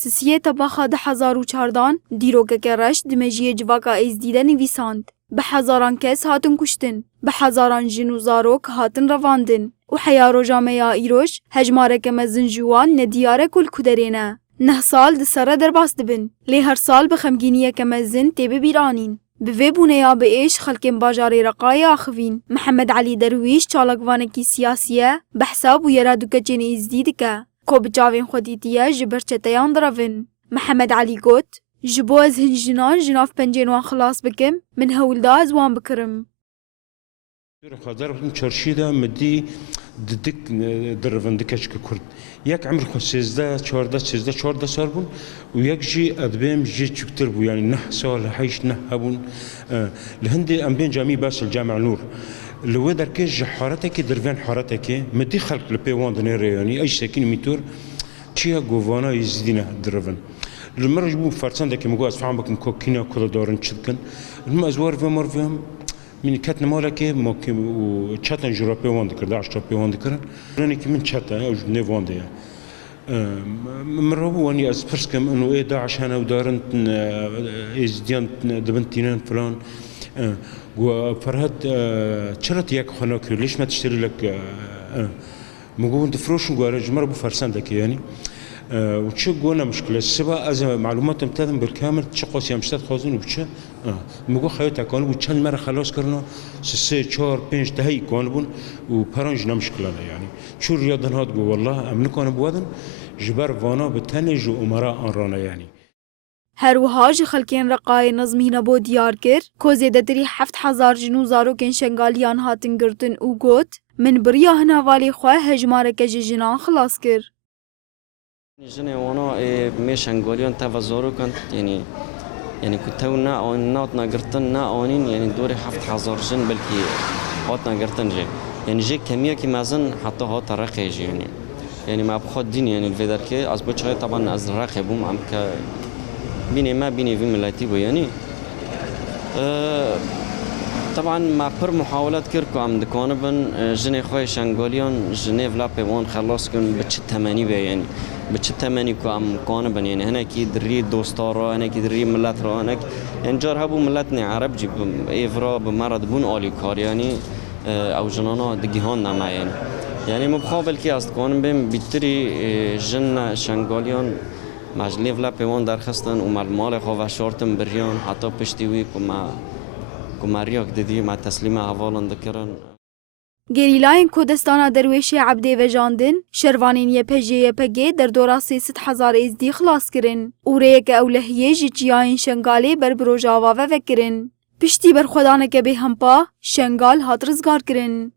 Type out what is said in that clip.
سسیه تباخا 2014 دیروگه که رشت دمجیه جواکا ازدیده نویساند. به هزاران کس هاتن کشتن، به هزاران جن و زاروک هاتن رواندن و حیارو جامعه ایروش هجماره که مزنجوان ندیاره کل کدرینه. 9 سال دسره درباس دبن، لی هر سال بخمگینیه که مزن تیبه بیرانین. به بونه یا به ایش خلکن باجاری رقای آخوین. محمد علی درویش چالکوانکی سیاسیه بحثاب و یرادوکه جن ازدیده که کو بجاوین خودیتیه جبرچتیان دراون. محمد علی گوت جبو از هنجنان جناف پنجنوان خلاص بکم من هول دا از وان بکرم. خاطر بودم چرشیده مدی دک دراون دکش که کرد. یک عمر خو 13 سال بون و یک جی ادبیم جی چکتر بو یعنی 9 سال 8 نه هبون لهندي ام بين جامعي باس الجامع نور لو دركي جحارتك درفان حارتك مدي خلق البيوان دنيري يعني اي ساكن ميتور تشيا غوفانا يزيدنا درفن المرج بو فرسان دك مغاز فهمك كوكينا كل دورن تشكن المازوار في مرفهم من كاتنا مالك موكي و تشاتن جوروبي وان دكر 10 بيوان دكر انا كي من تشاتا او نيفون دي مرهو اني اسبرسكم انه ايه داعش انا ودارن ازديان دبنتينان فلان وفرهد شرط ياك خناك ليش ما تشتري لك مقوم تفروش وقارج مره بفرسان دك يعني وتشو قونا مشكله السبا از معلومات امتدن بالكامل تشقوس يا مشتات خوزن وبتش مقو خيوتا كون وتشن مره خلاص كرنا 3 4 5 تهي كون بون وبرانج مشكله يعني شو رياضن هاد قو والله امن كون بودن جبر وانا بتنج وامراء رانا يعني هروها جی خلکین رقای نظمی نبود دیار کر که زیادتری 7000 جنو زاروکن شنگالیان هاتن گرتن او گوت من بریا هنوالی خواه هجماره که جنان خلاص کر. جنه وانا می شنگالیان تا زاروکن یعنی کتاو نه آن نات نگرتن نه آنین یعنی دور 7000 جن بلکی هات نگرتن جه یعنی جه کمیه که مازن حتی هات رقی جه یعنی ما بخواد دین یعنی الفدر که از بچه طبعا از رقی بوم ام که بینی ما بینی في ملاتي بو يعني طبعا ما بر محاولات كركو عم دكونبن جني خوي شانغوليون جنيف لا بيوان خلاص كن بتش 80 بي يعني بتش 80 كو عم كونبن يعني هنا كي دري دوستارا هنا كي دري ملات را هنا يعني جار هبو ملاتني عرب جيب ايفرا بمرض بون اولي كار يعني او جنانا دجيهان نما يعني مقابل كي است كونبن بيتري جن شانغوليون مجلس لا پیوان درخواستن و مال خواه شورتم بریان حتی پشتیوی که مریاک دیدی ما تسلیم حوالان دکرن. گریلاین کردستان درویش عبدی و جاندن شروانین یه پگه در دورا 300,000 ازدی خلاص کرن و ریک اولهیه جیاین شنگالی بر بروجاوا و وکرن. پشتی بر خدانه که به همپا شنگال هات رزگار کرن.